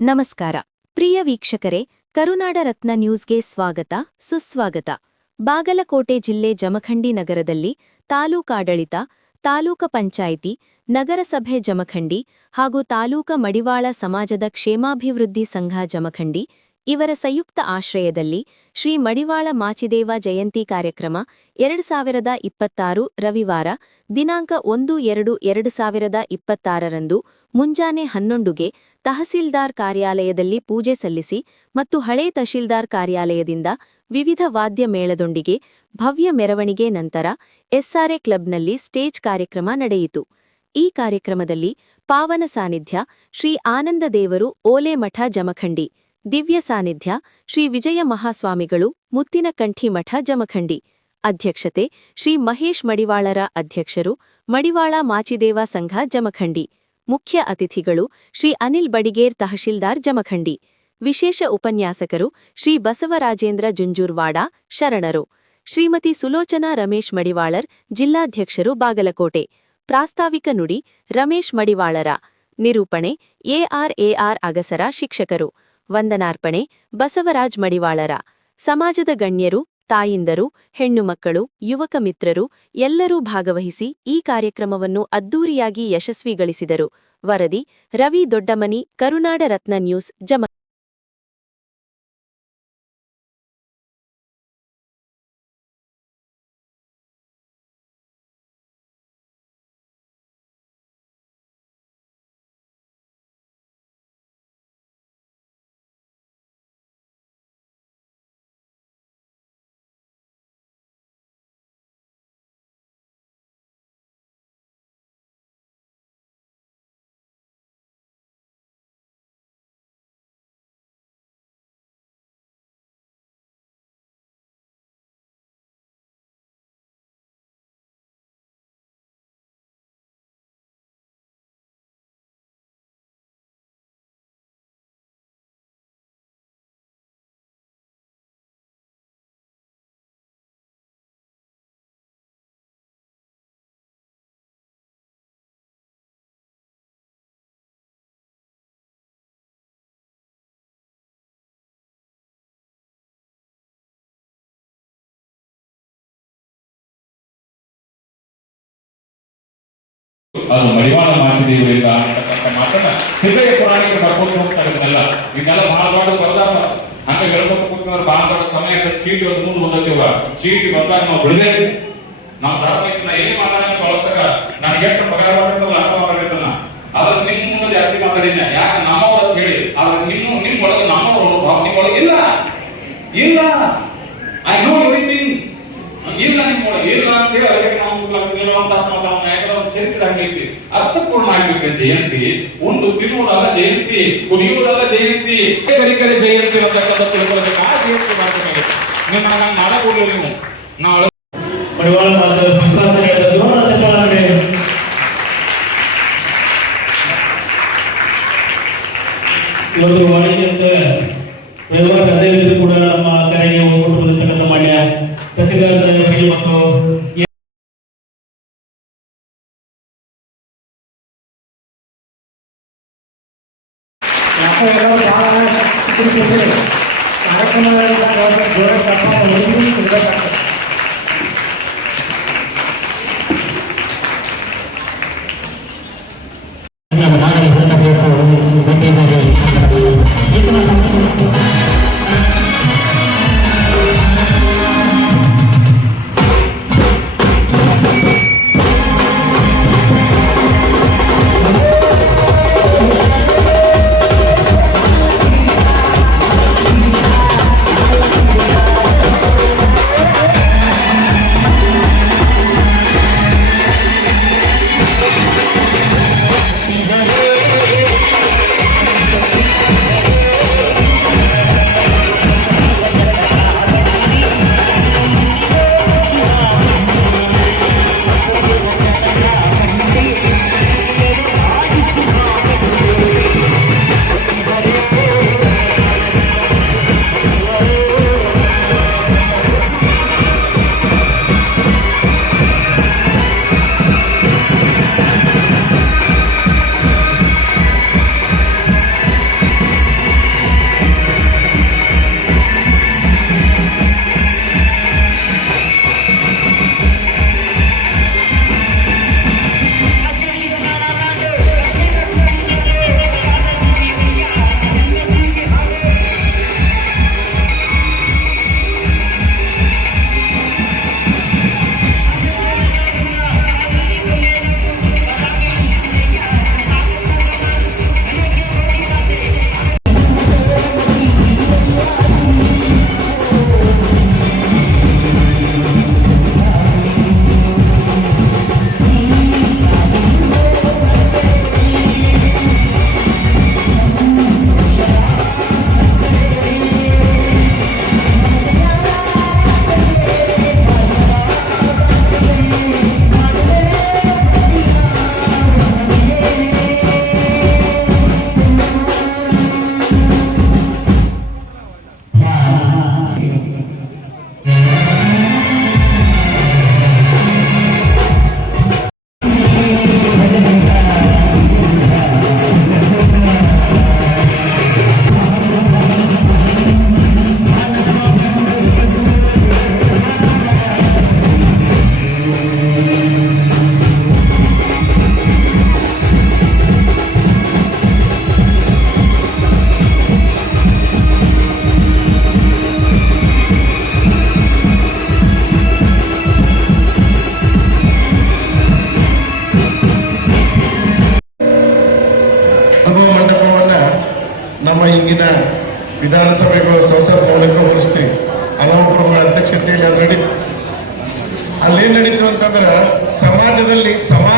ನಮಸ್ಕಾರ. ಪ್ರಿಯ ವೀಕ್ಷಕರೇ ಕರುನಾಡ ರತ್ನ ನ್ಯೂಸ್ಗೆ ಸ್ವಾಗತ ಸುಸ್ವಾಗತ. ಬಾಗಲಕೋಟೆ ಜಿಲ್ಲೆ ಜಮಖಂಡಿ ನಗರದಲ್ಲಿ ತಾಲೂಕಾಡಳಿತ ತಾಲೂಕ ಪಂಚಾಯಿತಿ, ನಗರಸಭೆ ಜಮಖಂಡಿ ಹಾಗೂ ತಾಲೂಕ ಮಡಿವಾಳ ಸಮಾಜದ ಕ್ಷೇಮಾಭಿವೃದ್ಧಿ ಸಂಘ ಜಮಖಂಡಿ, ಇವರ ಸಂಯುಕ್ತ ಆಶ್ರಯದಲ್ಲಿ ಶ್ರೀ ಮಡಿವಾಳ ಮಾಚಿದೇವ ಜಯಂತಿ ಕಾರ್ಯಕ್ರಮ ಎರಡು ಸಾವಿರದ ಇಪ್ಪತ್ತಾರು ರವಿವಾರ, ದಿನಾಂಕ ಒಂದು ಎರಡು ಎರಡು ಸಾವಿರದ ಇಪ್ಪತ್ತಾರರಂದು ಮುಂಜಾನೆ ಹನ್ನೊಂದುಗೆ ತಹಸೀಲ್ದಾರ್ ಕಾರ್ಯಾಲಯದಲ್ಲಿ ಪೂಜೆ ಸಲ್ಲಿಸಿ ಮತ್ತು ಹಳೇ ತಹಶೀಲ್ದಾರ್ ಕಾರ್ಯಾಲಯದಿಂದ ವಿವಿಧ ವಾದ್ಯ ಮೇಳದೊಂದಿಗೆ ಭವ್ಯ ಮೆರವಣಿಗೆ ನಂತರ ಎಸ್ಆರ್ಎ ಕ್ಲಬ್ನಲ್ಲಿ ಸ್ಟೇಜ್ ಕಾರ್ಯಕ್ರಮ ನಡೆಯಿತು. ಈ ಕಾರ್ಯಕ್ರಮದಲ್ಲಿ ಪಾವನ ಸಾನ್ನಿಧ್ಯ ಶ್ರೀ ಆನಂದದೇವರು ಓಲೆಮಠ ಜಮಖಂಡಿ, ದಿವ್ಯ ಸಾನ್ನಿಧ್ಯ ಶ್ರೀ ವಿಜಯ ಮಹಾಸ್ವಾಮಿಗಳು ಮುತ್ತಿನ ಕಂಠಿಮಠ ಜಮಖಂಡಿ, ಅಧ್ಯಕ್ಷತೆ ಶ್ರೀ ಮಹೇಶ್ ಮಡಿವಾಳರ ಅಧ್ಯಕ್ಷರು ಮಡಿವಾಳ ಮಾಚಿದೇವ ಸಂಘ ಜಮಖಂಡಿ, ಮುಖ್ಯ ಅತಿಥಿಗಳು ಶ್ರೀ ಅನಿಲ್ ಬಡಿಗೇರ್ ತಹಶೀಲ್ದಾರ್ ಜಮಖಂಡಿ. ವಿಶೇಷ ಉಪನ್ಯಾಸಕರು ಶ್ರೀ ಬಸವರಾಜೇಂದ್ರ ಜುಂಜೂರ್ವಾಡ ಶರಣರು. ಶ್ರೀಮತಿ ಸುಲೋಚನಾ ರಮೇಶ್ ಮಡಿವಾಳರ್, ಜಿಲ್ಲಾಧ್ಯಕ್ಷರು ಬಾಗಲಕೋಟೆ. ಪ್ರಾಸ್ತಾವಿಕ ನುಡಿ, ರಮೇಶ್ ಮಡಿವಾಳರ. ನಿರೂಪಣೆ, ಎಆರ್ಎಆರ್ ಅಗಸರ ಶಿಕ್ಷಕರು. ವಂದನಾರ್ಪಣೆ, ಬಸವರಾಜ್ ಮಡಿವಾಳರ. ಸಮಾಜದ ಗಣ್ಯರು, ತಾಯಿಂದರು ಹೆಣ್ಣುಮಕ್ಕಳು ಯುವಕ ಮಿತ್ರರು, ಎಲ್ಲರೂ ಭಾಗವಹಿಸಿ ಈ ಕಾರ್ಯಕ್ರಮವನ್ನು ಅದ್ದೂರಿಯಾಗಿ ಯಶಸ್ವಿಗಳಿಸಿದರು. ವರದಿ, ರವಿ ದೊಡ್ಡಮನಿ ಕರುನಾಡ ರತ್ನ ನ್ಯೂಸ್ ಜಮ ಅದು ಮಡಿವಾಳ ಮಾಚಿದೇವರಿಂದ ಅಂತಕ್ಕಂಥ ಮಾತನ್ನ ಸಿದ್ದಯ್ಯ ಪುರಾಣಿಕರು ಬರ್ಕೊಂಡು ಅಂತ ಇದನ್ನೆಲ್ಲ ಇದನ್ನೆಲ್ಲ ಬಹಳ ದೊಡ್ಡ ಬರದಾರ ಹಂಗ ಹೇಳ್ಬೇಕು ದೊಡ್ಡ ಸಮಯ ಚೀಟಿ ಒಂದು ಮುಂದೆ ಬಂದತ್ತೀವ ಚೀಟಿ ಬಂದಾಗ ನಾವು ಬಿಡದೆ ನಮ್ಮ ಧರ್ಮ ಇದನ್ನ ಏನೇ ಮಾತಾಡಕ್ಕೆ ಬಳಸ್ತಾಗ ನನಗೆ ಎಷ್ಟು ಪಗಾರ ಬರ್ತಲ್ಲ ಅರ್ಥ ಮಾಡಿರ್ತಲ್ಲ ಅದ್ರ ನಿಮ್ಮ ಜಾಸ್ತಿ ಮಾತಾಡಿನ ಯಾಕೆ ನಮ್ಮವ್ರ ಅಂತ ಹೇಳಿ. ಆದ್ರೆ ನಿಮ್ಮ ನಿಮ್ಮ ಒಳಗೆ ನಮ್ಮವ್ರ ಭಾವ ನಿಮ್ಮ ಒಳಗೆ ಇಲ್ಲ. ಇಲ್ಲ. ಐ ನೋ ಎವ್ರಿಥಿಂಗ್ ಇಲ್ಲ ನಿಮ್ಮ ಒಳಗೆ. ಇಲ್ಲ ಅಂತ ಹೇಳಿ ಅದಕ್ಕೆ ನಾವು ಅಂತ ಯಾಕಂದ್ರೆ ಒಂದು ಚರಿತ್ರೆ ಹಂಗೈತಿ ಅರ್ಥಪೂರ್ಣ ಆಗ್ಬೇಕು ಜಯಂತಿ ಉಂಡು ತಿನ್ನುವುದಲ್ಲ ಜಯಂತಿ ಕುಡಿಯುವುದಲ್ಲ ಜಯಂತಿ ಕರಿಕರೆ ಜಯಂತಿ ಅಂತಕ್ಕಂಥ ತಿಳ್ಕೊಳ್ಬೇಕು ಆ ಜಯಂತಿ ಮಾಡ್ಬೇಕಾಗಿತ್ತು ನೀವು ನನಗೆ ಹಂಗೆ ಮಾಡಬಹುದು ನೀವು ನಾವು ಮಡಿವಾಳ ಮಾತ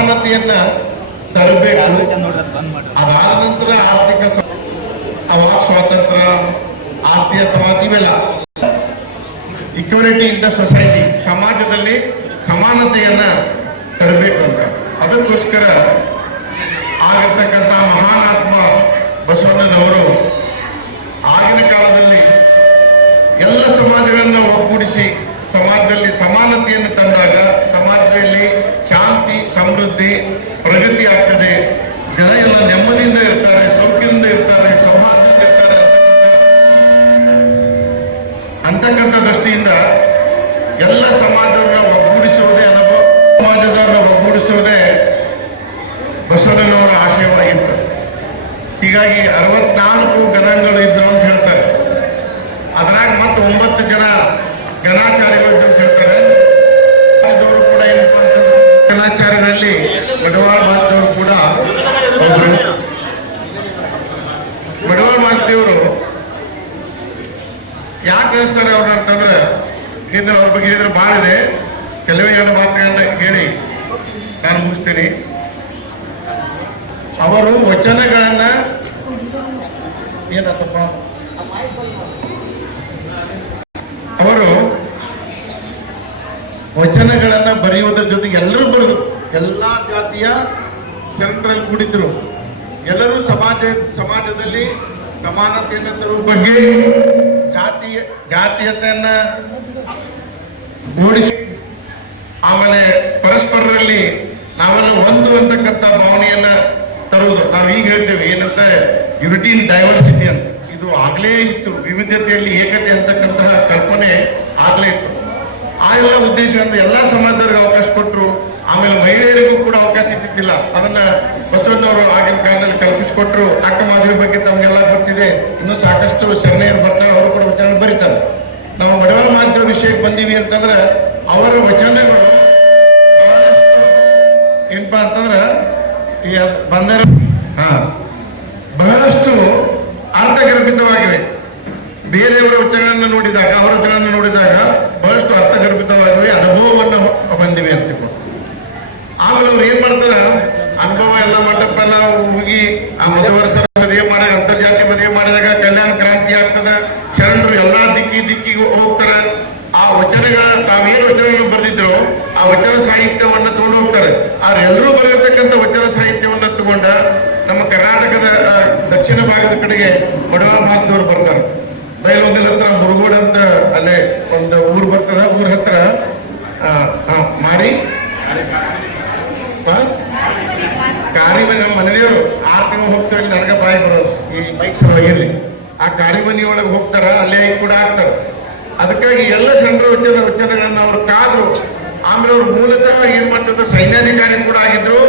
ಸಮಾನತೆಯನ್ನ ತರಬೇಕು. ಅದಾದ ನಂತರ ಆರ್ಥಿಕ ಅವಾಗ ಸ್ವಾತಂತ್ರ್ಯ, ಆಸ್ತಿಯ ಸಮಾಜ ಇವೆಲ್ಲ. ಇಕ್ವಿಲಿಟಿ ಇನ್ ದ ಸೊಸೈಟಿ ಸಮಾಜದಲ್ಲಿ ಸಮಾನತೆಯನ್ನ ತರಬೇಕು ಅಂತ. ಅದಕ್ಕೋಸ್ಕರ ಆಗಿರ್ತಕ್ಕಂಥ ಮಹಾನ್ ಆತ್ಮ ಬಸವಣ್ಣನವರು ಆಗಿನ ಕಾಲದಲ್ಲಿ ಎಲ್ಲ ಸಮಾಜಗಳನ್ನು ಒಗ್ಗೂಡಿಸಿ ಸಮಾಜದಲ್ಲಿ ಸಮಾನತೆಯನ್ನು ತಂದಾಗ ಸಮಾಜದಲ್ಲಿ ಶಾಂತಿ, ಸಮೃದ್ಧಿ, ಪ್ರಗತಿ ಆಗ್ತದೆ. ಜನ ಎಲ್ಲ ನೆಮ್ಮದಿಯಿಂದ ಇರ್ತಾರೆ, ಸೌಖ್ಯದಿಂದ ಇರ್ತಾರೆ, ಸೌಹಾರ್ದದಿಂದ ಇರ್ತಾರೆ ಅಂತಕ್ಕಂಥ ದೃಷ್ಟಿಯಿಂದ ಎಲ್ಲ ಸಮಾಜವನ್ನು ಒಗ್ಗೂಡಿಸುವುದೇ ಅನುಭವ ಸಮಾಜದವರನ್ನು ಒಗ್ಗೂಡಿಸುವುದೇ ಬಸವಣ್ಣನವರ ಆಶಯವಾಗಿತ್ತು. ಹೀಗಾಗಿ ಅರವತ್ನಾಲ್ಕು ಗಣಗಳು ಇದ್ದವು ಅಂತ ಹೇಳ್ತಾರೆ. ಅದರಾಗ ಮತ್ತೆ ಒಂಬತ್ತು ಜನ ಇದ್ರು ಅಂತ ಹೇಳ್ತಾರೆ. ಇದ್ದವರು ಕೂಡ ಏನಪ್ಪ ಅಂತಂದ್ರೆ ಗಣಾಚಾರ್ಯರಲ್ಲಿ ಮಡವಾಳ ಮಾಸ್ತಿಯವರು ಕೂಡ ಒಬ್ರು. ಮಡವಾಳ ಮಾಸ್ತಿಯವರು ಯಾಕೆ ಕಳಿಸ್ತಾರೆ ಅವ್ರು ಅಂತಂದ್ರೆ ಇದ್ರ ಅವ್ರ ಬಗ್ಗೆ ಇದ್ರೆ ಭಾಳ ಇದೆ ಕೆಲವೇ ಎರಡು ಮಾತುಗಳನ್ನ ಹೇಳಿ ನಾನು ಮುಗಿಸ್ತೀನಿ ಅವರು ವಚನಗಳನ್ನ ಏನತ್ತಪ್ಪ ಅವರು ವಚನಗಳನ್ನ ಬರೆಯುವುದರ ಜೊತೆಗೆ ಎಲ್ಲರೂ ಬರೆದು, ಎಲ್ಲ ಜಾತಿಯ ಜನರಲ್ಲಿ ಕೂಡಿದ್ರು. ಎಲ್ಲರೂ ಸಮಾಜ, ಸಮಾಜದಲ್ಲಿ ಸಮಾನತೆಯನ್ನು ತರುವ ಬಗ್ಗೆ ಜಾತಿಯ ಜಾತೀಯತೆಯನ್ನ ಮೂಡಿಸಿ, ಆಮೇಲೆ ಪರಸ್ಪರರಲ್ಲಿ ನಾವನ್ನು ಒಂದು ಅಂತಕ್ಕಂಥ ಭಾವನೆಯನ್ನ ತರುವುದು. ನಾವು ಈಗ ಹೇಳ್ತೇವೆ, ಏನಂತ ಯುನಿಟಿ ಡೈವರ್ಸಿಟಿ ಅಂತ. ಇದು ಆಗಲೇ ಇತ್ತು. ವಿವಿಧತೆಯಲ್ಲಿ ಏಕತೆ ಅಂತಕ್ಕಂತಹ ಕಲ್ಪನೆ ಆಗ್ಲೇ ಇತ್ತು. ಆ ಉದ್ದೇಶದಿಂದ ಎಲ್ಲ ಸಮಾಜದವರಿಗೆ ಅವಕಾಶ ಕೊಟ್ಟರು ಆಮೇಲೆ ಮಹಿಳೆಯರಿಗೂ ಕೂಡ ಅವಕಾಶ ಇದ್ದಿದ್ದಿಲ್ಲ ಅದನ್ನ ಬಸವಣ್ಣವರು ಆಗಿನ ಕಾಲದಲ್ಲಿ ಕಲ್ಪಿಸಿಕೊಟ್ರು. ಅಕ್ಕ ಮಾಧವಿ ಬಗ್ಗೆ ತಮಗೆಲ್ಲ ಗೊತ್ತಿದೆ. ಇನ್ನು ಸಾಕಷ್ಟು ಶರಣೆಯರು ಬರ್ತಾರೆ ಅವರು ಕೂಡ ವಚನ ಬರೀತಾರೆ. ನಾವು ಮಡವಾಳ ಮಾಧ್ಯಮ ವಿಷಯಕ್ಕೆ ಬಂದೀವಿ ಅಂತಂದ್ರೆ ಅವರ ವಚನಗಳು ಏನಪ್ಪ ಅಂತಂದ್ರೆ ಈ ಬಂದರೆ ಬಹಳಷ್ಟು ಅರ್ಥಗರ್ಭಿತವಾಗಿವೆ. ಬೇರೆಯವರ ವಚನಗಳನ್ನು ನೋಡಿದಾಗ, ಅವರ ವಚನವನ್ನು ನೋಡಿದಾಗ ಬಹಳಷ್ಟು ಅರ್ಥಗರ್ಭಿತವಾಗಿವೆ ಅನುಭವವನ್ನು ಹೊಂದಿವೆ ಅಂತ. ಆಮೇಲೆ ಅವ್ರು ಏನ್ ಮಾಡ್ತಾರ? ಅನುಭವ ಎಲ್ಲ ಮಂಟಪ ಎಲ್ಲ ಹೋಗಿ ಆ ಮದುವರ್ಷ ಮದುವೆ ಮಾಡಿದಾಗ ಅಂತರ್ಜಾತಿ ಮದುವೆ ಮಾಡಿದಾಗ ಕಲ್ಯಾಣ ಕ್ರಾಂತಿ ಆಗ್ತದ, ಶರಣರು ಎಲ್ಲಾ ದಿಕ್ಕಿ ದಿಕ್ಕಿಗೆ ಹೋಗ್ತಾರ. ಆ ವಚನಗಳ ತಾವೇನು ವಚನಗಳನ್ನು ಬರೆದಿದ್ರು, ಆ ವಚನ ಸಾಹಿತ್ಯವನ್ನ ತಗೊಂಡು ಹೋಗ್ತಾರೆ. ಅವರೆಲ್ಲರೂ ಎಲ್ಲರೂ ಬರೆದಿರ್ತಕ್ಕಂಥ ವಚನ ಸಾಹಿತ್ಯವನ್ನ ತಗೊಂಡ ನಮ್ಮ ಕರ್ನಾಟಕದ ದಕ್ಷಿಣ ಭಾಗದ ಕಡೆಗೆ ಬಡವ ಮಹತ್ವರು ಬರ್ತಾರೆ ಬಯಲೊಂದಿನ ಹತ್ರ ಮುರುಗೋಡ್ ಅಂತ ಅಲ್ಲೇ ಒಂದು ಊರು ಬರ್ತದ ಊರ ಹತ್ರ ಆ, ಆ, ಮಾರಿ ಹಾ? ಕಾರಿಮನಿ ನಮ್ಮ ಮನೆಯವರು ಆರು ತಿಂಗಳು ಹೋಗ್ತೇವೆ ಇಲ್ಲಿ ನನಗೆ ಬಾಯಿ ಬರೋದು ಈ ಬೈಕ್ ಸಲುವಾಗಿರ್ಲಿ ಆ ಕಾರಿಮನಿ ಒಳಗೆ ಹೋಗ್ತಾರ, ಅಲ್ಲೇ ಕೂಡ ಆಗ್ತಾರ. ಅದಕ್ಕಾಗಿ ಎಲ್ಲ ಸಣ್ಣ ವಚನ ವಚನಗಳನ್ನ ಅವ್ರು ಕಾದ್ರು. ಆಮೇಲೆ ಅವ್ರು ಮೂಲತಃ ಏನ್ ಮಾಡ್ತಿದ್ರು? ಸೈನ್ಯಾಧಿಕಾರಿ ಕೂಡ ಆಗಿದ್ರು.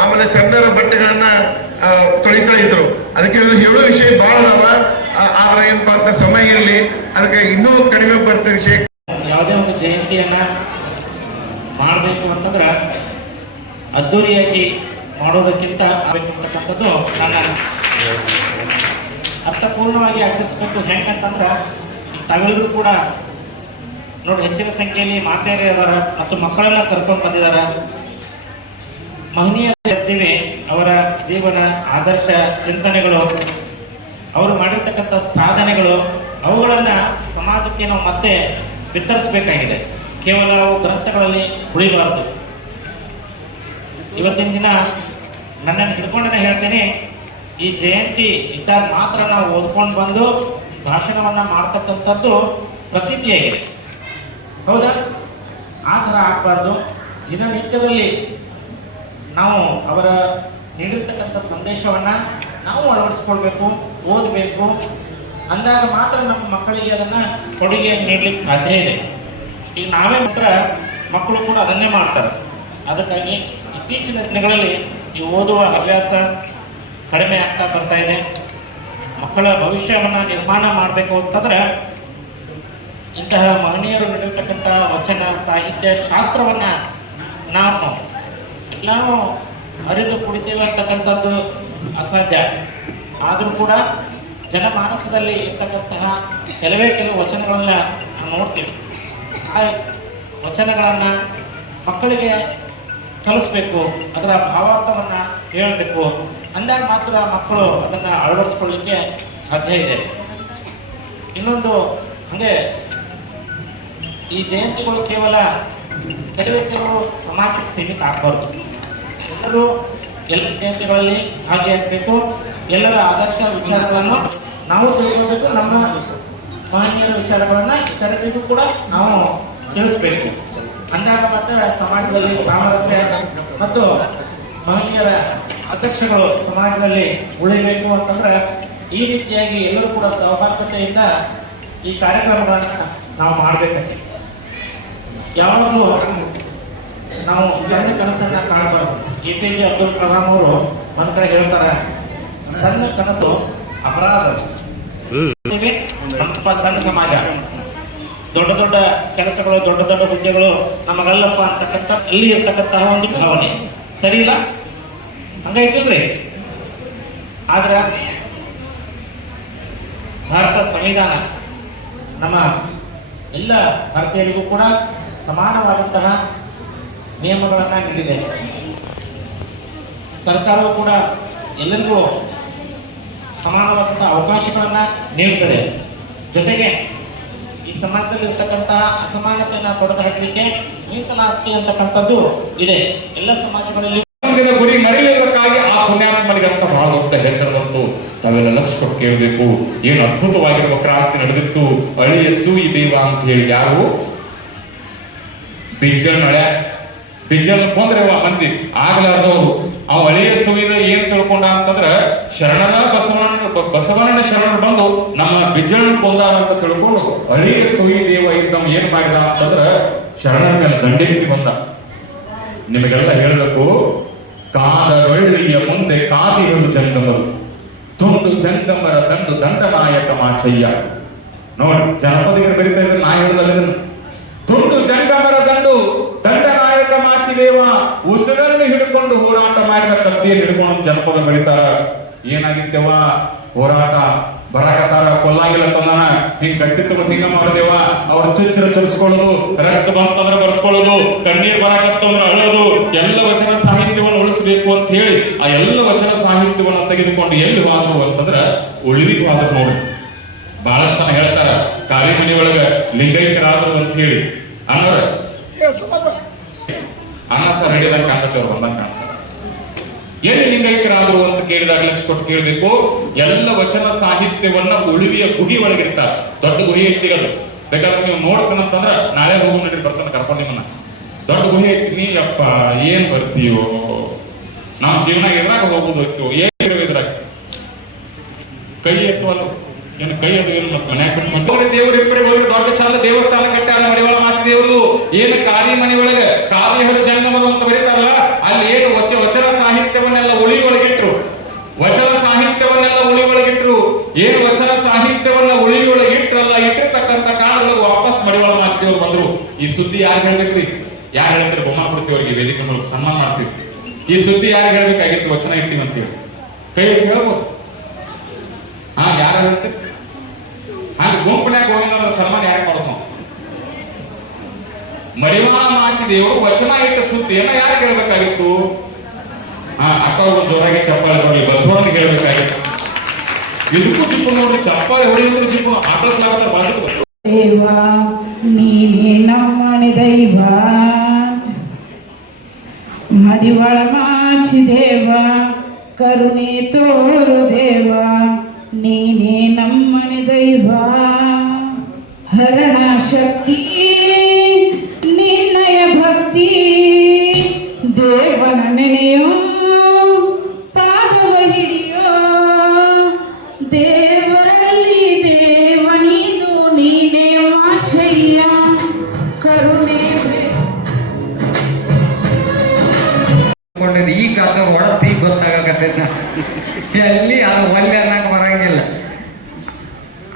ಆಮೇಲೆ ಸಣ್ಣರ ಬಟ್ಟೆಗಳನ್ನ ತೊಳಿತಾ ಇದ್ರು. ಅದಕ್ಕೆ ಹೇಳೋ ವಿಷಯ ಬಹಳ ಅದಾವ. ಆದ್ರೆ ಏನಪ್ಪಾ ಅಂತ ಸಮಯ ಇರಲಿ. ಅದಕ್ಕೆ ಇನ್ನೂ ಕಡಿಮೆ ಬರ್ತದೆ ವಿಷಯ ಯಾವುದೇ ಒಂದು ಜಯಂತಿಯನ್ನ ಮಾಡಬೇಕು ಅಂತಂದ್ರೆ ಅದ್ದೂರಿಯಾಗಿ ಮಾಡೋದಕ್ಕಿಂತ ಆಗಬೇಕು ಅಂತಕ್ಕಂಥದ್ದು ನನ್ನ. ಅರ್ಥಪೂರ್ಣವಾಗಿ ಆಚರಿಸಬೇಕು. ಹೆಂಗಂತಂದ್ರೆ ತಾವೆಲ್ಲರೂ ಕೂಡ ನೋಡಿ, ಹೆಚ್ಚಿನ ಸಂಖ್ಯೆಯಲ್ಲಿ ಮಾತೆಯರೇ ಅದಾರ ಮತ್ತು ಮಕ್ಕಳೆಲ್ಲ ಕರ್ಕೊಂಡು ಬಂದಿದ್ದಾರೆ. ಮಹನೀಯ ಇರ್ತೀವಿ ಅವರ ಜೀವನ, ಆದರ್ಶ, ಚಿಂತನೆಗಳು, ಅವರು ಮಾಡಿರ್ತಕ್ಕಂಥ ಸಾಧನೆಗಳು, ಅವುಗಳನ್ನು ಸಮಾಜಕ್ಕೆ ನಾವು ಮತ್ತೆ ವಿತರಿಸಬೇಕಾಗಿದೆ ಕೇವಲ ಅವು ಗ್ರಂಥಗಳಲ್ಲಿ ಉಳಿಬಾರದು. ಇವತ್ತಿನ ದಿನ ನನ್ನನ್ನು ಹಿಡ್ಕೊಂಡೇ ಹೇಳ್ತೀನಿ ಈ ಜಯಂತಿ ಇದ್ದಾಗ ಮಾತ್ರ ನಾವು ಓದ್ಕೊಂಡು ಬಂದು ಭಾಷಣವನ್ನು ಮಾಡ್ತಕ್ಕಂಥದ್ದು ಪ್ರತೀತಿಯಾಗಿದೆ ಹೌದಾ? ಆ ಥರ ಆಗಬಾರ್ದು. ದಿನನಿತ್ಯದಲ್ಲಿ ನಾವು ಅವರ ನೀಡಿರ್ತಕ್ಕಂಥ ಸಂದೇಶವನ್ನು ನಾವು ಅಳವಡಿಸ್ಕೊಳ್ಬೇಕು, ಓದಬೇಕು. ಅಂದಾಗ ಮಾತ್ರ ನಮ್ಮ ಮಕ್ಕಳಿಗೆ ಅದನ್ನು ಕೊಡುಗೆ ನೀಡಲಿಕ್ಕೆ ಸಾಧ್ಯ ಇದೆ. ಈಗ ನಾವೇ ಮಾತ್ರ ಮಕ್ಕಳು ಕೂಡ ಅದನ್ನೇ ಮಾಡ್ತಾರೆ. ಅದಕ್ಕಾಗಿ ಇತ್ತೀಚಿನ ದಿನಗಳಲ್ಲಿ ಈ ಓದುವ ಹವ್ಯಾಸ ಕಡಿಮೆ ಆಗ್ತಾ ಬರ್ತಾ ಇದೆ. ಮಕ್ಕಳ ಭವಿಷ್ಯವನ್ನು ನಿರ್ಮಾಣ ಮಾಡಬೇಕು ಅಂತಂದ್ರೆ ಇಂತಹ ಮಹನೀಯರು ನೀಡಿರ್ತಕ್ಕಂಥ ವಚನ, ಸಾಹಿತ್ಯ, ಶಾಸ್ತ್ರವನ್ನು ನಾವು ನಾವು ಅರಿದು ಕುಡಿತೀವಿ ಅಂತಕ್ಕಂಥದ್ದು ಅಸಾಧ್ಯ. ಆದರೂ ಕೂಡ ಜನಮಾನಸದಲ್ಲಿ ಇರ್ತಕ್ಕಂತಹ ಕೆಲವೇ ಕೆಲವು ವಚನಗಳನ್ನ ನೋಡ್ತೀವಿ. ಆ ವಚನಗಳನ್ನು ಮಕ್ಕಳಿಗೆ ಕಲಿಸ್ಬೇಕು, ಅದರ ಭಾವಾರ್ಥವನ್ನು ಹೇಳಬೇಕು. ಅಂದಾಗ ಮಾತ್ರ ಮಕ್ಕಳು ಅದನ್ನು ಅಳವಡಿಸ್ಕೊಳ್ಳಿಕ್ಕೆ ಸಾಧ್ಯ ಇದೆ. ಇನ್ನೊಂದು, ಹಾಗೆ, ಈ ಜಯಂತಿಗಳು ಕೇವಲ ಕೆಲವೇ ಕೆಲವು ಸಮಾಜಕ್ಕೆ ಸೀಮಿತ ಆಗಬಾರ್ದು. ಎಲ್ಲರೂ ಎಲ್ಲ ಜಯಂತಿಗಳಲ್ಲಿ ಭಾಗಿಯಾಗಬೇಕು. ಎಲ್ಲರ ಆದರ್ಶ ವಿಚಾರಗಳನ್ನು ನಾವು ತಿಳ್ಕೊಬೇಕು. ನಮ್ಮ ಮಹನೀಯರ ವಿಚಾರಗಳನ್ನು ಇತರರಿಗೂ ಕೂಡ ನಾವು ತಿಳಿಸ್ಬೇಕು. ಅಂದಾಗ ಮಾತ್ರ ಸಮಾಜದಲ್ಲಿ ಸಾಮರಸ್ಯ ಮತ್ತು ಮಹನೀಯರ ಆದರ್ಶಗಳು ಸಮಾಜದಲ್ಲಿ ಉಳಿಬೇಕು ಅಂತಂದ್ರೆ ಈ ರೀತಿಯಾಗಿ ಎಲ್ಲರೂ ಕೂಡ ಸೌಹಾರ್ದತೆಯಿಂದ ಈ ಕಾರ್ಯಕ್ರಮಗಳನ್ನು ನಾವು ಮಾಡಬೇಕಂತೆ. ಯಾವಾಗಲೂ ನಾವು ಸಣ್ಣ ಕನಸನ್ನ ಕಾಣಬಾರ್ದು. A P J Abdul Kalam ಅವರು ಒಂದ್ ಕಡೆ ಹೇಳ್ತಾರೆ, ಸಣ್ಣ ಕನಸು ಅಪರಾಧ. ನಮ್ಮಪ್ಪ ಸಣ್ಣ ಸಮಾಜ. ದೊಡ್ಡ ದೊಡ್ಡ ಕೆಲಸಗಳು, ದೊಡ್ಡ ದೊಡ್ಡ ಹುದ್ದೆಗಳು ನಮಗಲ್ಲಪ್ಪ ಅಂತಕ್ಕಂಥ ಇಲ್ಲಿ ಇರ್ತಕ್ಕಂತಹ ಒಂದು ಭಾವನೆ. ಸರಿ ಇಲ್ಲ? ಹಂಗೈತಿಲ್ರಿ ಆದ್ರೆ ಭಾರತ ಸಂವಿಧಾನ ನಮ್ಮ ಎಲ್ಲ ಭಾರತೀಯರಿಗೂ ಕೂಡ ಸಮಾನವಾದಂತಹ ನಿಯಮಗಳನ್ನು ನೀಡಿದೆ. ಸರ್ಕಾರವು ಕೂಡ ಎಲ್ಲರಿಗೂ ಸಮಾನವಾದಂತಹ ಅವಕಾಶಗಳನ್ನು ನೀಡುತ್ತದೆ ಜೊತೆಗೆ ಈ ಸಮಾಜದಲ್ಲಿ ಇರ್ತಕ್ಕಂತಹ ಅಸಮಾನತೆಯನ್ನು ತೊಡೆದು ಹಾಕಲಿಕ್ಕೆ ಮೀಸಲಾತಿ ಅಂತಕ್ಕಂಥದ್ದು ಇದೆ. ಎಲ್ಲ ಸಮಾಜಗಳಲ್ಲಿ ಗುರಿ ಆ ಪುಣ್ಯಾತ್ಮನಿಗಂತ ಬಹಳ ದೊಡ್ಡ ಹೆಸರು ಬಂತು ತಾವೆಲ್ಲ ಲಕ್ಷ ಕೊಟ್ಟು ಕೇಳಬೇಕು. ಏನು ಅದ್ಭುತವಾಗಿರುವ ಕ್ರಾಂತಿ ನಡೆದಿತ್ತು. ಅಳಿಯ ಸೂಯಿ ದೇವ ಅಂತ ಹೇಳಿ ಯಾರು? ಬಿಜ್ಜಲ್ ಮಳೆ ಬಿಜ್ಜಲ್ ಬಂದ್ರೆ ಮಂದಿ ಆಗ್ಲಾರ್ದವ್ರು. ಆ ಅಳಿಯ ಸೂಯಿದ ಏನ್ ತಿಳ್ಕೊಂಡ ಅಂತಂದ್ರ ಶರಣರ ಬಸವಣ್ಣ ಬಸವಣ್ಣನ ಶರಣರು ಬಂದು ನಮ್ಮ ಬಿಜ್ಜಲ್ ಕೊಂದಾರ ಅಂತ ತಿಳ್ಕೊಂಡು ಅಳಿಯ ಸೂಯಿ ದೇವ ಇದ್ದವ್ ಏನ್ ಮಾಡಿದ ಅಂತಂದ್ರ ಶರಣರ ಮೇಲೆ ದಂಡೆ ಬಂದ. ನಿಮಗೆಲ್ಲ ಹೇಳಬೇಕು ಕಾದರೊಳ್ಳಿಯ ಮುಂದೆ ಕಾದಿರು ಜಂಗಮರು ತುಂಡು ಜಂಗಮರ ದಂಡು ದಂಡನಾಯಕ ಮಾಚಯ್ಯ. ನೋಡಿ, ಜನಪದಿಗರು ಬರೀತಾ ಇದ್ರೆ ನಾ ಹೇಳುದಲ್ಲ ತುಂಡು ಜಂಗಮರ ದಂಡು ದಂಡನಾಯಕ ಮಾಚಿದೇವ ಉಸಿರನ್ನು ಹಿಡ್ಕೊಂಡು ಹೋರಾಟ ಮಾಡಿದ ಕತ್ತಿಯಲ್ಲಿ ಹಿಡ್ಕೊಂಡು ಜನಪದ ಬೆಳೀತಾರ. ಏನಾಗಿತ್ತವ ಹೋರಾಟ. ಬರಾಕತ್ತಾರ ಕೊಲ್ಲಾಗಿಲ್ಲ ತಂದನ ಹಿಂಗ್ ಗಟ್ಟಿ ತಗೊಂಡ್ ಹಿಂಗ ಮಾಡದೇವ ಅವ್ರ ಚುಚ್ಚರ ಚಲಿಸ್ಕೊಳ್ಳೋದು ರಕ್ತ ಬಂತಂದ್ರೆ ಬರ್ಸ್ಕೊಳ್ಳೋದು ಕಣ್ಣೀರ್ ಬರಾಕತ್ತಂದ್ರೆ ಅಳೋದು ಎಲ್ಲ ವಚನ ಸಾಹಿತ್ಯವನ್ನು ಉಳಿಸಬೇಕು ಅಂತ ಹೇಳಿ ಆ ಎಲ್ಲ ವಚನ ಸಾಹಿತ್ಯವನ್ನು ತೆಗೆದುಕೊಂಡು ಎಲ್ಲಿ ಹೋದ್ರು ಅಂತಂದ್ರ ಉಳಿದಿಗೆ ಹೋದ್ರು ನೋಡಿ. ಬಹಳಷ್ಟು ಜನ ಹೇಳ್ತಾರ ಕಾಲಿ ಮನೆಯೊಳಗ ಲಿಂಗೈಕ್ಯರಾದ್ರು ಅಂತ ಹೇಳಿ. ಅನ್ನೋರ ಅನ್ನ ಸರ್ ಹಿಡಿದಂಗ ಕಾಣತ್ತೆ ಅವ್ರು ಬಂದಂಗ ಕಾಣ್ತಾರೆ. ಎಲ್ಲಿ ಲಿಂಗೈಕ್ಯರಾದರು ಅಂತ ಕೇಳಿದಾಗ ಲಕ್ಷ ಕೊಟ್ಟು ಕೇಳಬೇಕು. ಎಲ್ಲ ವಚನ ಸಾಹಿತ್ಯವನ್ನ ಉಳಿವಿಯ ಗುಹಿ ಒಳಗಿಡ್ತಾರೆ. ದೊಡ್ಡ ಗುಹಿ ಐತಿ ಅದು. ಬೇಕಾದ್ರೆ ನೀವು ನೋಡ್ತಾನಂತಂದ್ರ ನಾಳೆ ಹೋಗು ನಡಿ, ಬರ್ತಾನೆ, ಕರ್ಕೊಂಡು ನಿಮ್ಮನ್ನ. ದೊಡ್ಡ ಗುಹೆ ಐತಿ. ಅಪ್ಪ ಏನ್ ಬರ್ತೀಯೋ? ನಮ್ಮ ಜೀವನ ಹೋಗುದು ಹೋಗ್ತೀವೋ? ಏನ್ ಇದ್ರಾಗ? ಕೈ ಎತ್ತುವಲ್ಲ ಏನು ಕೈ ಅದು ಏನು ಮತ್ತೆ ಮನ್ಯಾಗ ಹೋಗ್ರಿ ದೇವ್ರ ಹೋಗಿ ದೊಡ್ಡ ಚಂದ ದೇವಸ್ಥಾನ ಕಟ್ಟಾರ ಒಳಗೆ ಮಾಚಿ ದೇವ್ರದು. ಏನು ಕಾದಿ ಒಳಗೆ ಒಳಗ ಕಾದಿಹರು ಜಂಗಮರು ಅಂತ ಬರೀತಾರಲ್ಲ, ಅಲ್ಲಿ ಏನು ವಚ ವಚನ ಸಾಹಿತ್ಯವನ್ನೆಲ್ಲ ಉಳಿ ಒಳಗಿಟ್ರು ವಚನ ಸಾಹಿತ್ಯವನ್ನೆಲ್ಲ ಉಳಿ ಒಳಗಿಟ್ರು ಏನು ವಚನ ಸಾಹಿತ್ಯವನ್ನ ಉಳಿ ಒಳಗಿಟ್ರಲ್ಲ ಇಟ್ಟಿರ್ತಕ್ಕಂಥ ಕಾರಣಗಳು ವಾಪಸ್ ಮಡಿವಾಳ ಮಾಸ್ತಿಯವರು ಬಂದ್ರು. ಈ ಸುದ್ದಿ ಯಾರು ಹೇಳ್ಬೇಕ್ರಿ? ಯಾರು ಹೇಳ್ತಾರೆ ಬೊಮ್ಮ ಅವರಿಗೆ ವೇದಿಕೆ ಮೂಲಕ ಸನ್ಮಾನ ಮಾಡ್ತೀವಿ. ಈ ಸುದ್ದಿ ಯಾರು ಹೇಳ್ಬೇಕಾಗಿತ್ತು? ವಚನ ಇಟ್ಟಿವಿ ಅಂತೇಳಿ. ಕೈ ಹೇಳ್ಬೋದು. ಹಾ, ಯಾರು ಹೇಳ್ತೀರಿ? ಹಂಗ ಗುಂಪನ್ಯಾಗ ಹೋಗಿಲ್ಲ ಸನ್ಮಾನ ಯಾರು ಮಾಡೋದು ಮಡಿವಾಳ ಮಾಚಿದೇವರು ವಚನ ಇಟ್ಟ ಸುದ್ದಿಯನ್ನ ಯಾರು ಹೇಳ್ಬೇಕಾಗಿತ್ತು? ಅಕ್ಕ ಒಂದು ಜೋರಾಗಿ ಚಪ್ಪಾಳೆ ಬರಲಿ ಬಸವಣ್ಣನಿಗೆ ಹೇಳ್ಬೇಕಾಗಿತ್ತು ಇದಕ್ಕೂ ಚಿಪ್ಪು ನೋಡ್ರಿ ಚಪ್ಪಾಳೆ ಹೊಡೆಯೋದ್ರ ಚಿಪ್ಪು ಆಕಳಿಸ್ಲಾಗತ್ತ ಬಾಜು ದೇವ ನೀನೇ ನಮ್ಮನೆ ದೈವ ಮಡಿವಾಳ ಮಾಚಿ ದೇವ ಕರುಣೆ ತೋರು ದೇವ ನೀನೇ ನಮ್ಮನೆ ದೈವ ಹರಣ ಶಕ್ತಿ ನಿನ್ನಯ ಕೊಂಡಿದ್ದು ಒಡತಿ ಗೊತ್ತಾಗಕತ್ತೈತ ಎಲ್ಲಿ ಅದು ಒಲ್ಲೆ ಅನ್ನಕ್ಕೆ ಬರಂಗಿಲ್ಲ.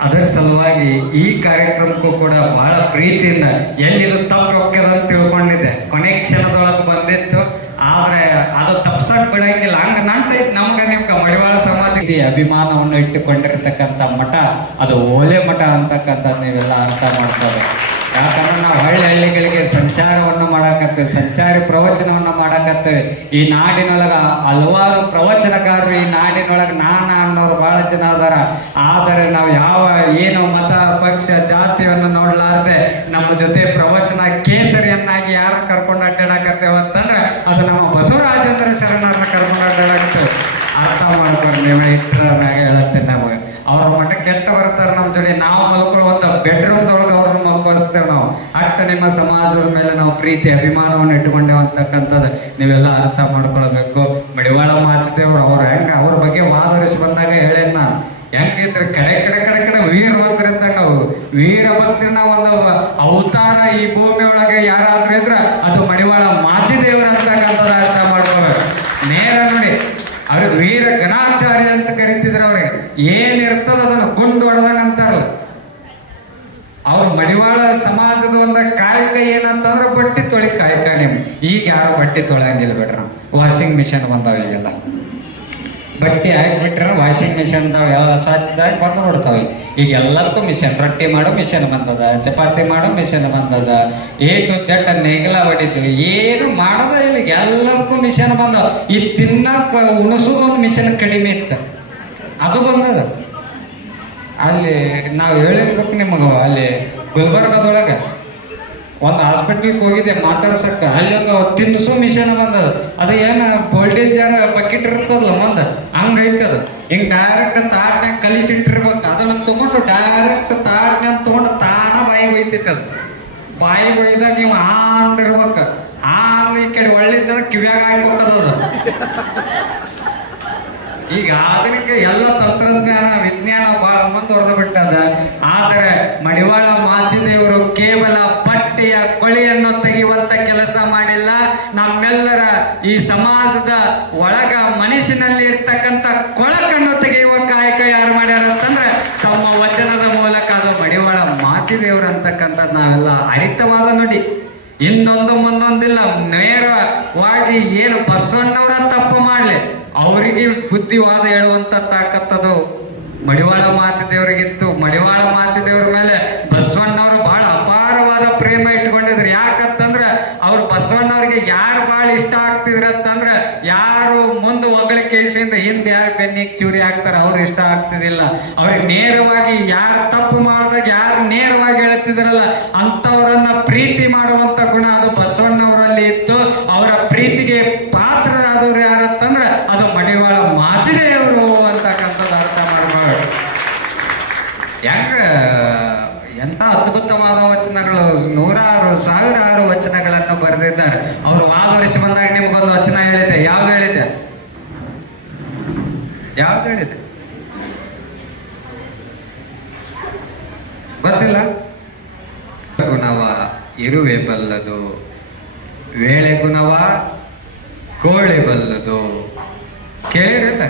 ಅದರ ಸಲುವಾಗಿ ಈ ಕಾರ್ಯಕ್ರಮಕ್ಕೂ ಕೂಡ ಬಹಳ ಪ್ರೀತಿಯಿಂದ ಎಲ್ಲಿದು ತಪ್ಪು ಹೋಗ್ಯದ ಅಂತ ತಿಳ್ಕೊಂಡಿದ್ದೆ. ಕೊನೆ ಕ್ಷಣದೊಳಗೆ ಬಂದಿತ್ತು. ಆದ್ರೆ ಅದು ತಪ್ಸಕ್ ಬಿಡಂಗಿಲ್ಲ. ಹಂಗ ನಂಟೈತಿ ನಮ್ಗೆ ನಿಮ್ಗೆ ಮಡಿವಾಳ ಸಮಾಜ. ಪ್ರೀತಿ ಅಭಿಮಾನವನ್ನು ಇಟ್ಟುಕೊಂಡಿರ್ತಕ್ಕಂಥ ಮಠ, ಅದು ಓಲೆ ಮಠ ಅಂತಕ್ಕಂಥದ್ದು ನೀವೆಲ್ಲ ಅರ್ಥ ಮಾಡ್ತಾರೆ ಯಾಕಂದ್ರೆ ನಾವು ಹಳ್ಳಿ ಹಳ್ಳಿಗಳಿಗೆ ಸಂಚಾರವನ್ನು ಮಾಡಾಕತ್ತೇವೆ, ಸಂಚಾರಿ ಪ್ರವಚನವನ್ನು ಮಾಡಾಕತ್ತೇವೆ. ಈ ನಾಡಿನೊಳಗ ಹಲವಾರು ಪ್ರವಚನಕಾರರು ಈ ನಾಡಿನೊಳಗೆ ನಾನ ಅನ್ನೋರು ಬಹಳ ಜನ ಅದಾರ. ಆದರೆ ನಾವು ಯಾವ ಏನು ಮತ, ಪಕ್ಷ, ಜಾತಿಯನ್ನು ನೋಡಲಾರದೆ ನಮ್ಮ ಜೊತೆ ಪ್ರವಚನ ಕೇಸರಿಯನ್ನಾಗಿ ಯಾರು ಕರ್ಕೊಂಡು ಅಡ್ಡಾಡಕತ್ತೇವೆ ಅಂತಂದ್ರೆ ಅದು ನಮ್ಮ ಬಸವರಾಜೇಂದ್ರ ಶರಣರನ್ನ ಕರ್ಕೊಂಡು ಅಡ್ಡಾಡಕತ್ತೇವೆ. ಅರ್ಥ ಮಾಡ್ಕೊಂಡು ನೀವು ಇಟ್ಟರ ಮ್ಯಾಗ ಹೇಳುತ್ತೆ ನಾವು ಅವ್ರ ಮಠ ಕೆಟ್ಟ ಬರ್ತಾರೆ ನಮ್ಮ ಜೊತೆ. ನಾವು ಬೆಡ್ರೂಮ್ ಬೆಡ್ರೂಮ್ದೊಳಗೆ ಅವ್ರನ್ನ ಮಲ್ಕೊಳಿಸ್ತೇವೆ ನಾವು. ಅಟ್ಟ ನಿಮ್ಮ ಸಮಾಜದ ಮೇಲೆ ನಾವು ಪ್ರೀತಿ, ಅಭಿಮಾನವನ್ನು ಇಟ್ಟುಕೊಂಡೇವೆ ಅಂತಕ್ಕಂಥದ್ದು ನೀವೆಲ್ಲ ಅರ್ಥ ಮಾಡ್ಕೊಳ್ಬೇಕು. ಮಡಿವಾಳ ಮಾಚದೇವ್ರು ಅವ್ರ ಹೆಂಗೆ ಅವ್ರ ಬಗ್ಗೆ ವಾದರಿಸಿ ಬಂದಾಗ ಹೇಳೇನ್ ನಾನು? ಹೆಂಗಿದ್ರೆ ಕಡೆ ಕಡೆ ಕಡೆ ಕಡೆ ವೀರ ಅಂತ ಅವರು ಅವು ವೀರಭದ್ರನ ಒಂದು ಅವತಾರ ಈ ಭೂಮಿಯೊಳಗೆ ಯಾರಾದ್ರೂ ಇದ್ರೆ ಅದು ಮಡಿವಾಳ ಮಾಚಿದೇವ್ರ ಅಂತಕ್ಕಂಥದ್ದು ಅರ್ಥ ಮಾಡ್ಕೋಬೇಕು ನೇರ ನೋಡಿ ಅವ್ರಿಗೆ ವೀರ ಗಣಾಚಾರ್ಯ ಅಂತ ಕರಿತಿದ್ರು ಅವ್ರಿಗೆ ಏನಿರ್ತದ ಅದನ್ನು ಕೊಂಡು ಹೊಡೆದಂಗ ಅಂತಾರಲ್ಲ. ಅವ್ರ ಮಡಿವಾಳ ಸಮಾಜದ ಒಂದು ಕಾಯಕ ಏನಂತಂದ್ರೆ ಬಟ್ಟೆ ತೊಳಿ ಕಾಯಕ ನಿಮ್. ಈಗ ಯಾರು ಬಟ್ಟೆ ತೊಳೆಯಂಗಿಲ್ಲ ಬಿಡ್ರ ವಾಷಿಂಗ್ ಮಿಷನ್ ಬಂದಾವ ಈಗೆಲ್ಲ. ಬಟ್ಟೆ ಹಾಕ್ಬಿಟ್ರೆ ವಾಷಿಂಗ್ ಮಿಷನ್ ಎಲ್ಲ ಸ್ವಚ್ಛಾಗಿ ಬಂದು ನೋಡ್ತಾವೆ. ಈಗ ಎಲ್ಲದಕ್ಕೂ ಮಿಷನ್ ರೊಟ್ಟಿ ಮಾಡೋ ಮಿಷನ್ ಬಂದದ, ಚಪಾತಿ ಮಾಡೋ ಮಿಷನ್ ಬಂದದ ಎ ಟು ಜಟ್ ನೆಗಲ ಹೊಡಿತೀವಿ ಏನು ಮಾಡೋದ ಇಲ್ಲಿಗೆ ಎಲ್ಲದಕ್ಕೂ ಮಿಷನ್ ಬಂದವ. ಈ ತಿನ್ನಕ್ಕ ಉಣಸೋದೊಂದು ಮಿಷನ್ ಕಡಿಮೆ ಇತ್ತು. ಅದು ಬಂದದ ಅಲ್ಲಿ ನಾವು ಹೇಳಿರ್ಬೇಕು ನಿಮಗೆ ಅಲ್ಲಿ ಗುಲ್ಬರ್ಗದೊಳಗೆ. ಒಂದು ಹಾಸ್ಪಿಟ್ಲಿಗೆ ಹೋಗಿದ್ದೆ ಮಾತಾಡ್ಸಕ್ಕೆ. ಅಲ್ಲಿ ಒಂದು ತಿನ್ನಿಸೋ ಮಿಷನ್ ಬಂದದ. ಅದು ಏನು ಬೋಲ್ಟೇಜರ್ ಬಕೆಟ್ ಇರ್ತದಲ್ಲ ಮುಂದೆ? ಹಂಗೈತೆ ಅದು. ಹಿಂಗೆ ಡೈರೆಕ್ಟ್ ತಾಟ್ನಾಗ ಕಲಿಸಿಟ್ಟಿರ್ಬೇಕು ಅದನ್ನ ತಗೊಂಡು ಡೈರೆಕ್ಟ್ ತಾಟ್ನಾಗ ತೊಗೊಂಡು ತಾನ ಬಾಯಿ ಒಯ್ತೈತೆ ಅದು. ಬಾಯಿ ಒಯ್ದಾಗ ನೀವು ಆ ಅಂದಿರ್ಬೇಕು ಆ ಈ ಕಡೆ ಒಳ್ಳೆದ ಕಿವ್ಯಾಗ ಹಾಕ್ಬೇಕದ ಈಗ ಆಧುನಿಕ ಎಲ್ಲ ತಂತ್ರಜ್ಞಾನ, ವಿಜ್ಞಾನ ಬಹಳ ಮುಂದುವರೆದು ಬಿಟ್ಟದ ಆದರೆ ಮಡಿವಾಳ ಮಾಚಿದೇವರು ಕೇವಲ ಪಟ್ಟೆಯ ಕೊಳೆಯನ್ನು ತೆಗೆಯುವಂತ ಕೆಲಸ ಮಾಡಿಲ್ಲ. ನಮ್ಮೆಲ್ಲರ ಈ ಸಮಾಜದ ಒಳಗ ಮನುಷ್ಯನಲ್ಲಿ ಇರ್ತಕ್ಕಂಥ ಕೊಳಕನ್ನು ತೆಗೆಯುವ ಕಾಯಕ ಯಾರು ಮಾಡ್ಯಾರ ಅಂತಂದ್ರೆ ತಮ್ಮ ವಚನದ ಮೂಲಕ ಅದು ಮಡಿವಾಳ ಮಾಚಿದೇವರು ಅಂತಕ್ಕಂಥದ್ದು ನಾವೆಲ್ಲ ಅರಿತವಾದ ನೋಡಿ. ಇನ್ನೊಂದು ಮುಂದೊಂದಿಲ್ಲ ನೇರವಾಗಿ ಏನು ಬಸವಣ್ಣವರ ತಪ್ಪು ಮಾಡಲಿ. ಅವರಿಗೆ ಬುದ್ಧಿವಾದ ಹೇಳುವಂಥ ತಾಕತ್ತದು ಮಡಿವಾಳ ಮಾಚದೇವರಿಗಿತ್ತು ಮಡಿವಾಳ ಮಾಚದೇವ್ರ ಮೇಲೆ ಬಸವಣ್ಣವರು ಬಹಳ ಅಪಾರವಾದ ಪ್ರೇಮ ಇಟ್ಕೊಂಡಿದ್ರು ಯಾಕಂತಂದ್ರ ಅವ್ರು ಬಸವಣ್ಣವ್ರಿಗೆ ಯಾರು ಬಹಳ ಇಷ್ಟ ಆಗ್ತಿದ್ರ ಅಂತಂದ್ರ ಯಾರು ಮುಂದೆ ಹೊಗಳಿಕೆಯಿಂದ ಹಿಂದೆ ಯಾರು ಬೆನ್ನಿಗೆ ಚೂರಿ ಹಾಕ್ತಾರೆ, ಅವ್ರು ಇಷ್ಟ ಆಗ್ತಿದಿಲ್ಲ ಅವ್ರಿಗೆ ನೇರವಾಗಿ ಯಾರು ತಪ್ಪು ಮಾಡಿದಾಗ ಯಾರು ನೇರವಾಗಿ ಹೇಳ್ತಿದ್ರಲ್ಲ ಅಂತವರನ್ನ ಪ್ರೀತಿ ಮಾಡುವಂತ ಗುಣ ಅದು ಬಸವಣ್ಣವರಲ್ಲಿ ಇತ್ತು. ಅವರ ಪ್ರೀತಿಗೆ ಪಾತ್ರರಾದವ್ರು ಯಾರಂತಂದ್ರ ಅದು ಮಡಿವಾಳ ಮಾಚಿದೇವರು ಅಂತಕ್ಕಂಥದ್ದು ಅರ್ಥ ಮಾಡಬಾರ್ದು ಯಾಕ ಎಂತ ಅದ್ಭುತವಾದ ವಚನಗಳು, ನೂರಾರು, ಸಾವಿರಾರು ವಚನಗಳನ್ನು ಬರೆದಿದ್ದಾರೆ. ಅವರು ವಾದವರಿಸಿ ಬಂದಾಗ ನಿಮ್ಗೊಂದು ವಚನ ಹೇಳಿದೆ. ಯಾವ್ದು ಹೇಳಿದೆ? ಯಾವ್ದು ಹೇಳಿದೆ? ಗೊತ್ತಿಲ್ಲ? ಗುಣವ ಇರುವೆ ಬಲ್ಲದು, ವೇಳೆ ಗುಣವ, ಕೋಳೆ ಬಲ್ಲದು. ಕೇಳಿರಲ್ಲ?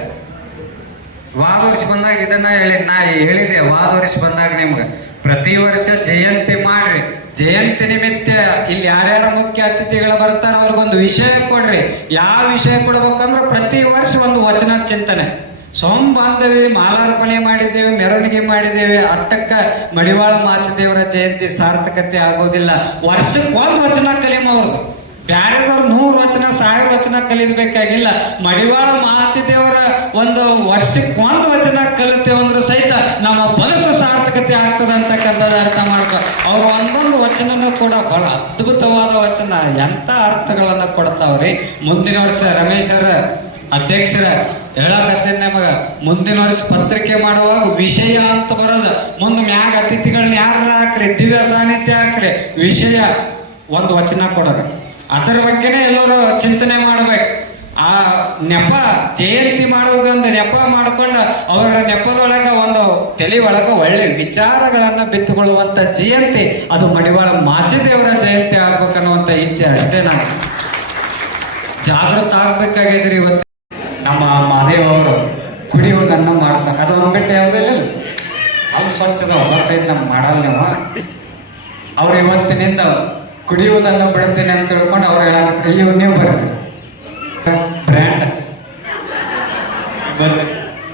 ವಾದ ವರ್ಷ ಬಂದಾಗ ಇದನ್ನ ಹೇಳಿ, ನಾ ಹೇಳಿದೆ ವಾದ ವರ್ಷ ಬಂದಾಗ ನಿಮ್ಗೆ. ಪ್ರತಿ ವರ್ಷ ಜಯಂತಿ ಮಾಡ್ರಿ. ಜಯಂತಿ ನಿಮಿತ್ತ ಇಲ್ಲಿ ಯಾರ್ಯಾರ ಮುಖ್ಯ ಅತಿಥಿಗಳು ಬರ್ತಾರ, ಅವ್ರಿಗೊಂದು ವಿಷಯ ಕೊಡ್ರಿ. ಯಾವ ವಿಷಯ ಕೊಡ್ಬೇಕಂದ್ರೆ ಪ್ರತಿ ವರ್ಷ ಒಂದು ವಚನ ಚಿಂತನೆ. ಸೋಮ ಬಾಂಧವಿ ಮಾಲಾರ್ಪಣೆ ಮಾಡಿದ್ದೇವೆ, ಮೆರವಣಿಗೆ ಮಾಡಿದ್ದೇವೆ. ಅಟ್ಟಕ್ಕ ಮಡಿವಾಳ ಮಾಚದೇವರ ಜಯಂತಿ ಸಾರ್ಥಕತೆ ಆಗೋದಿಲ್ಲ. ವರ್ಷಕ್ಕೆ ಒಂದು ವಚನ ಕಲಿಮ ಅವ್ರದ್ದು ಬ್ಯಾರೆದವ್ರು ನೂರು ವಚನ, ಸಾವಿರ ವಚನ ಕಲಿಯಬೇಕಾಗಿಲ್ಲ ಮಡಿವಾಳ ಮಾಚಿದೇವರ ಒಂದು ವರ್ಷಕ್ಕೆ ಒಂದು ವಚನ ಕಲಿತೇವೆ ಅಂದ್ರೆ ಸಹಿತ ನಮ್ಮ ಬದುಕು ಸಾರ್ಥಕತೆ ಆಗ್ತದೆ ಅಂತಕ್ಕಂಥದ್ದು ಅರ್ಥ ಮಾಡ್ಕೊ. ಅವ್ರು ಒಂದೊಂದು ವಚನನೂ ಕೂಡ ಬಹಳ ಅದ್ಭುತವಾದ ವಚನ. ಎಂಥ ಅರ್ಥಗಳನ್ನು ಕೊಡ್ತಾವ್ರಿ? ಮುಂದಿನ ವರ್ಷ ರಮೇಶರ ಅಧ್ಯಕ್ಷರ ಹೇಳಕತ್ತೇನೆ ನಮಗ ಮುಂದಿನ ವರ್ಷ ಪತ್ರಿಕೆ ಮಾಡುವಾಗ ವಿಷಯ ಅಂತ ಬರೋದು ಮುಂದೆ ಮ್ಯಾಗ ಅತಿಥಿಗಳನ್ನ ಯಾರ ಹಾಕ್ರಿ? ದಿವ್ಯ ಸಾನ್ನಿಧ್ಯ ಹಾಕ್ರಿ. ವಿಷಯ ಒಂದು ವಚನ ಕೊಡೋರು ಅದರ ಬಗ್ಗೆನೇ ಎಲ್ಲರೂ ಚಿಂತನೆ ಮಾಡ್ಬೇಕು. ಆ ನೆಪ ಜಯಂತಿ ಮಾಡುವಾಗ ನೆಪ ಮಾಡ್ಕೊಂಡು ಅವರ ನೆಪದೊಳಗ ಒಂದು ತಲೆ ಒಳಗ ಒಳ್ಳೆ ವಿಚಾರಗಳನ್ನ ಬಿತ್ತುಕೊಳ್ಳುವಂತ ಜಯಂತಿ, ಅದು ಮಡಿವಾಳ ಮಾಚಿದೇವರ ಜಯಂತಿ ಆಗ್ಬೇಕನ್ನುವಂತ ಇಚ್ಛೆ ಅಷ್ಟೇ ನಾನು ಜಾಗೃತ ಆಗ್ಬೇಕಾಗಿದ್ರಿ ಇವತ್ತು ನಮ್ಮ ಮಹಾದೇವ್ ಅವರು ಕುಡಿಯೋದನ್ನ ಮಾಡ್ತಾರೆ ಅದು ಒಂದ್ಗಟ್ಟೆ ಯಾವುದಿಲ್ಲ ಅದು ಸ್ವಚ್ಛದ ಗೊತ್ತೈತೆ ನಮ್ಗೆ ಮಾಡಲ್ಲ ನೀವು. ಅವ್ರು ಇವತ್ತಿನಿಂದ ಕುಡಿಯುವುದನ್ನು ಬಿಡುತ್ತೇನೆ ಅಂತ ತಿಳ್ಕೊಂಡು ಅವ್ರು ಹೇಳಕತ್ತಾರೆ ಅಯ್ಯೋ, ನೀವು ಬರ್ರಿ. ಬ್ರ್ಯಾಂಡ್.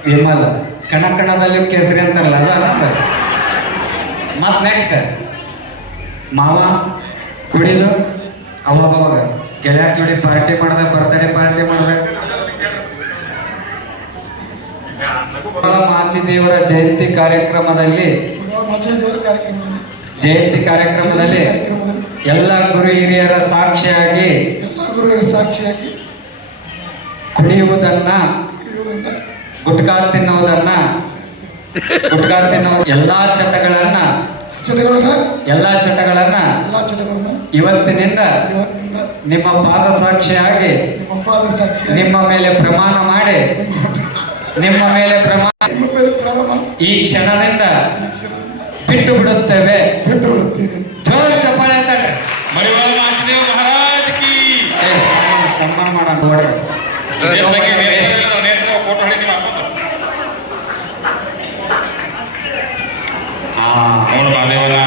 ವಿಮಲ್ ಕಣ ಕಣದಲ್ಲಿ ಕೇಸರಿ ಅಂತಾರಲ್ಲ ಅಲ್ಲ ಮತ್ತೆ ನೆಕ್ಸ್ಟ್ ಮಾವ, ಕುಡಿದು ಅವಾಗ ಅವಾಗ ಗೆಳೆಯರ ಜೋಡಿ ಪಾರ್ಟಿ ಮಾಡಿದೆ ಬರ್ತ್ಡೇ ಪಾರ್ಟಿ ಮಾಡಿದೆ. ಮಾಚಿದೇವರ ಜಯಂತಿ ಕಾರ್ಯಕ್ರಮದಲ್ಲಿ ಕಾರ್ಯಕ್ರಮದಲ್ಲಿ. ಜಯಂತಿ ಕಾರ್ಯಕ್ರಮದಲ್ಲಿ ಎಲ್ಲ ಗುರು ಹಿರಿಯರ ಸಾಕ್ಷಿಯಾಗಿ ಎಲ್ಲ ಗುರುಗಳ ಸಾಕ್ಷಿಯಾಗಿ ಕುಡಿಯುವುದನ್ನ ಗುಟ್ಕಾ ತಿನ್ನುವುದನ್ನ ಗುಟ್ಕಾ ತಿನ್ನುವ ಎಲ್ಲಾ ಚಟಗಳನ್ನ ಎಲ್ಲಾ ಚಟಗಳನ್ನ ಇವತ್ತಿನಿಂದ ನಿಮ್ಮ ಪಾದ ಸಾಕ್ಷಿಯಾಗಿ ನಿಮ್ಮ ಮೇಲೆ ಪ್ರಮಾಣ ಮಾಡಿ ನಿಮ್ಮ ಮೇಲೆ ಪ್ರಮಾಣ ಈ ಕ್ಷಣದಿಂದ ಬಿಟ್ಟು ಬಿಡುತ್ತೇವೆ ಬಿಟ್ಟು ಬಿಡುತ್ತೇನೆ ಜೋರ ಚಪ್ಪಾಳೆ ಮಾಚಿದೇವ ಮಹಾರಾಜ್ ಕಿ. ಸನ್ಮಾನ ಮಾಡೋಣ ನೋಡ್ರಿ ಹಾ. ನೋಡು ಮಾದೇವನ